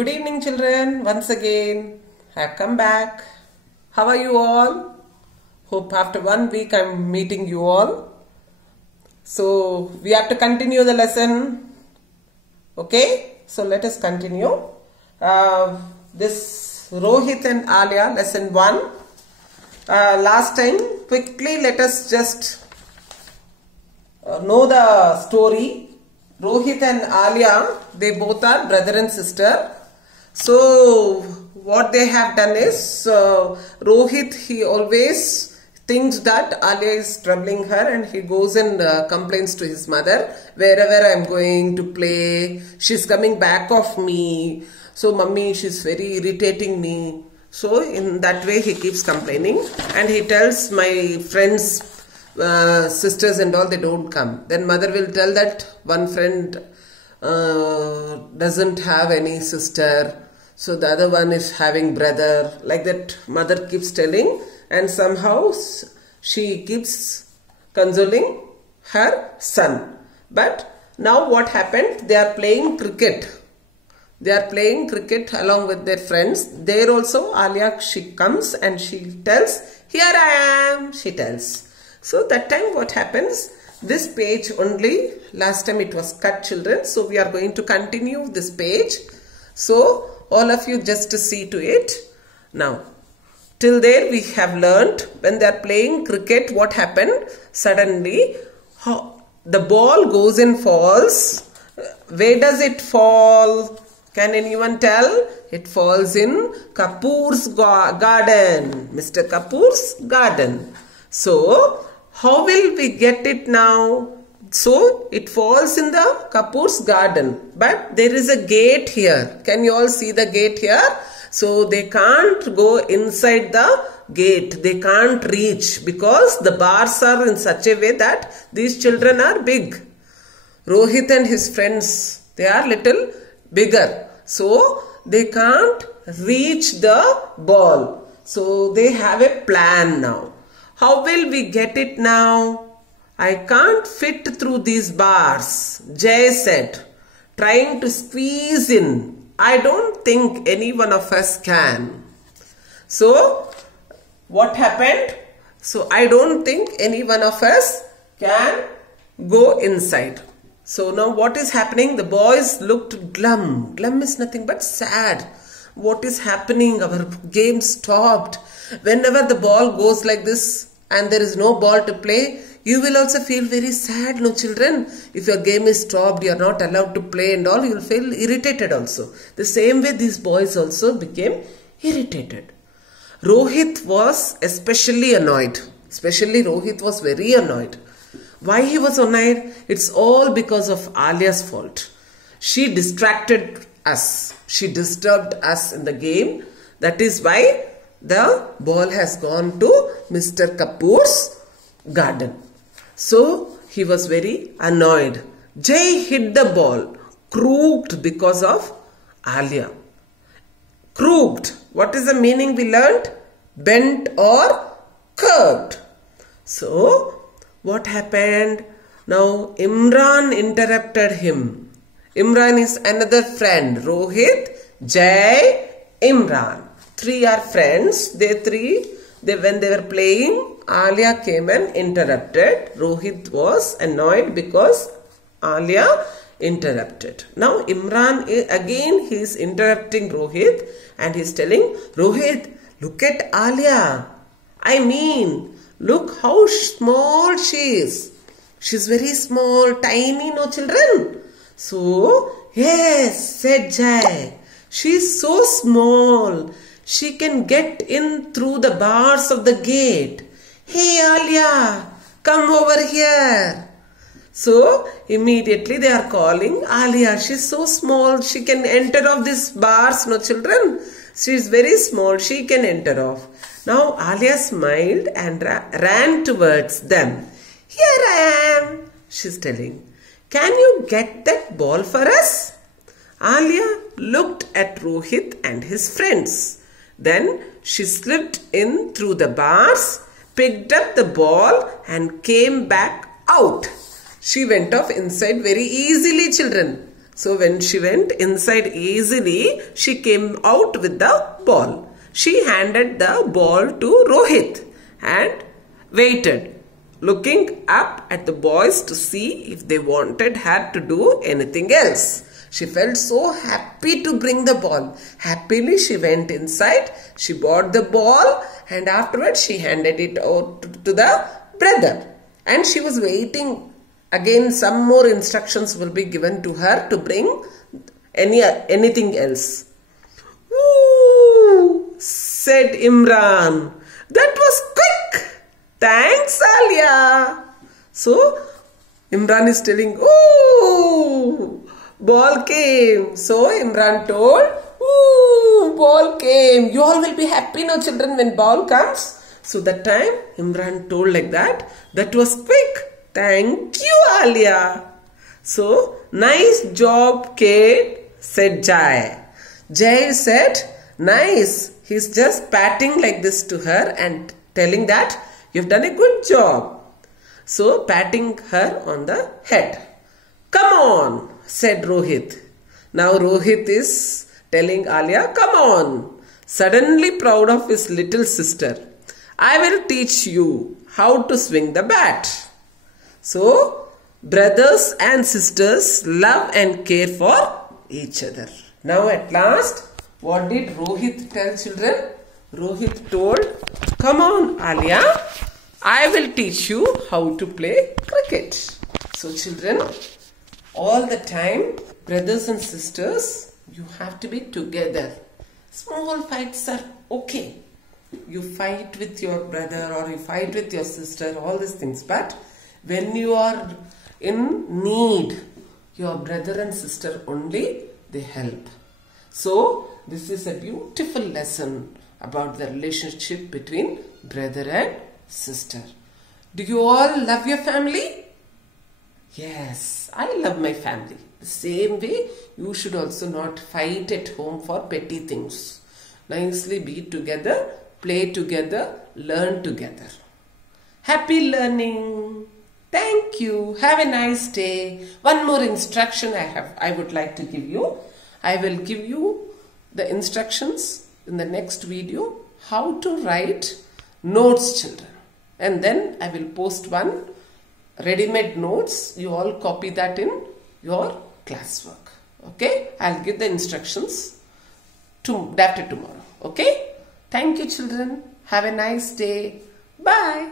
Good evening, children. Once again, I have come back. How are you all? Hope after 1 week I am meeting you all. So, we have to continue the lesson. Okay? So, let us continue. This Rohit and Alia, lesson 1. Last time, quickly let us just know the story. Rohit and Alia, they both are brother and sister. So, what they have done is, Rohit, he always thinks that Alia is troubling her and he goes and complains to his mother. Wherever I am going to play, she's coming back of me. So, mummy, she's very irritating me. So, in that way, he keeps complaining and he tells my friends, sisters and all, they don't come. Then mother will tell that one friend doesn't have any sister, so the other one is having brother. Like that mother keeps telling, and somehow she keeps consoling her son. But now what happened? They are playing cricket. They are playing cricket along with their friends. There also Alia, she comes and she tells, "Here I am," she tells. So that time what happens, this page only, last time it was cut, children. So we are going to continue this page. So all of you just to see to it. Now, till there we have learnt when they are playing cricket, what happened? Suddenly, the ball goes and falls. Where does it fall? Can anyone tell? It falls in Kapoor's garden. Mr. Kapoor's garden. So, how will we get it now? So, it falls in the Kapoor's garden. But there is a gate here. Can you all see the gate here? So, they can't go inside the gate. They can't reach because the bars are in such a way that these children are big. Rohit and his friends, they are little bigger. So, they can't reach the ball. So, they have a plan now. How will we get it now? I can't fit through these bars, Jay said, trying to squeeze in. I don't think any one of us can. So, what happened? So, I don't think any one of us can go inside. So, now what is happening? The boys looked glum. Glum is nothing but sad. What is happening? Our game stopped. Whenever the ball goes like this and there is no ball to play, you will also feel very sad, no children? If your game is stopped, you are not allowed to play and all, you will feel irritated also. The same way these boys also became irritated. Rohit was especially annoyed. Especially Rohit was very annoyed. Why he was annoyed? It's all because of Alia's fault. She distracted us. She disturbed us in the game. That is why the ball has gone to Mr. Kapoor's garden. So, he was very annoyed. Jay hit the ball, crooked because of Alia. Crooked. What is the meaning we learnt? Bent or curved. So, what happened? Now, Imran interrupted him. Imran is another friend. Rohit, Jay, Imran. Three are friends. When they were playing, Alia came and interrupted. Rohit was annoyed because Alia interrupted. Now Imran, again he is interrupting Rohit and he is telling, Rohit, look at Alia. I mean, look how small she is. She is very small, tiny, no children. So, yes, said Jai. She is so small. She can get in through the bars of the gate. Hey Alia, come over here. So, immediately they are calling Alia. She is so small. She can enter off these bars, no children. She is very small. She can enter off. Now, Alia smiled and ran towards them. Here I am, she is telling. Can you get that ball for us? Alia looked at Rohit and his friends. Then she slipped in through the bars, picked up the ball and came back out. She went off inside very easily, children. So when she went inside easily, she came out with the ball. She handed the ball to Rohit and waited, looking up at the boys to see if they wanted her to do anything else. She felt so happy to bring the ball. Happily she went inside, she bought the ball, and afterwards she handed it out to the brother. And she was waiting. Again some more instructions will be given to her to bring anything else. "Ooh," said Imran. "That was quick. Thanks, Alia." So Imran is telling, "Ooh, ball came." So Imran told, "Ooh, ball came. You all will be happy now, children, when ball comes." So that time Imran told like that. "That was quick. Thank you, Alia." So, "Nice job, kid," said Jai. Jai said, "Nice." He's just patting like this to her and telling that you've done a good job. So, patting her on the head. "Come on," said Rohit. Now Rohit is telling Alia, "Come on." Suddenly proud of his little sister. "I will teach you how to swing the bat." So, brothers and sisters love and care for each other. Now at last, what did Rohit tell, children? Rohit told, "Come on, Alia, I will teach you how to play cricket." So children, all the time, brothers and sisters, you have to be together. Small fights are okay. You fight with your brother or you fight with your sister, all these things. But when you are in need, your brother and sister only, they help. So, this is a beautiful lesson about the relationship between brother and sister. Do you all love your family? Yes, I love my family. The same way, you should also not fight at home for petty things. Nicely be together, play together, learn together. Happy learning! Thank you. Have a nice day. One more instruction I would like to give you. I will give you the instructions in the next video how to write notes, children. And then I will post one ready-made notes. You all copy that in your classwork. Okay? I'll give the instructions day after tomorrow. Okay? Thank you, children. Have a nice day. Bye.